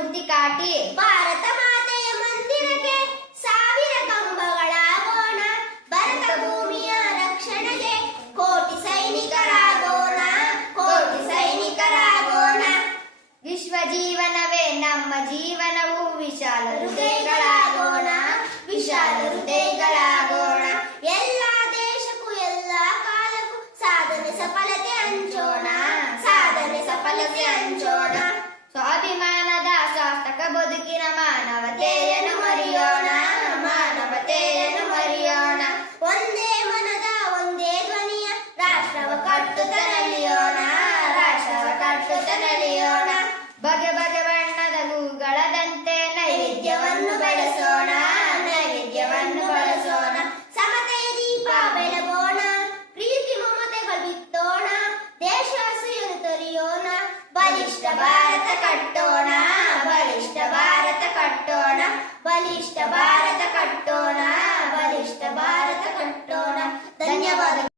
ಮೂರ್ತಿ ಕಾಟಿ. ಭಾರತ ಮಾತೆಯ ಮಂದಿರಕ್ಕೆ ಸಾವಿರ ಕಂಬಗಳಾಗೋಣ, ಭರತ ಭೂಮಿಯ ರಕ್ಷಣೆಗೆ ಕೋಟಿ ಸೈನಿಕರಾಗೋಣ, ಕೋಟಿ ಸೈನಿಕರಾಗೋಣ. ವಿಶ್ವ ಜೀವನವೇ ನಮ್ಮ ಜೀವನವು, ವಿಶಾಲ ಹೃದಯಗಳಾಗೋಣ, ವಿಶಾಲ ಹೃದಯಗಳಾಗೋಣ. ಎಲ್ಲ ದೇಶಕ್ಕೂ ಎಲ್ಲ ಕಾಲಕ್ಕೂ ಸಾಧನೆ ಸಫಲತೆ ಹಂಚೋಣ, ಸಾಧನೆ ಸಫಲತೆ ಹಂಚೋಣ. ಸ್ವಾಭಿಮಾನದ ಸಾರ್ಥಕ ಬದುಕಿನ ಮಾನವತೆಯನ್ನು ಮರೆಯೋಣ, ಮಾನವತೆಯನ್ನು ಮರೆಯೋಣ. ಒಂದೇ ಮನದ ಒಂದೇ ಧ್ವನಿಯ ರಾಷ್ಟ್ರವ ಕಟ್ಟುತ್ತ ನಲಿಯೋಣ, ರಾಷ್ಟ್ರವ ಕಟ್ಟುತ್ತ ನಲಿಯೋಣ. ಬಗೆ ಬಗೆ ಬಣ್ಣದ ಹೂಗಳದಂತೆ ನೈವೇದ್ಯವನ್ನು ಬೆಳೆಸೋಣ, ನೈವೇದ್ಯವನ್ನು ಬಳಸೋಣ. ಸಮತೆಯ ದೀಪ ಬೆಳಗೋಣ, ಪ್ರೀತಿ ಮಮತೆಗಳು ಬಿತ್ತೋಣ, ದೇಶ ಹಸಿರು ತೊರೆಯೋಣ, ಬಲಿಷ್ಠ ಭಾರತ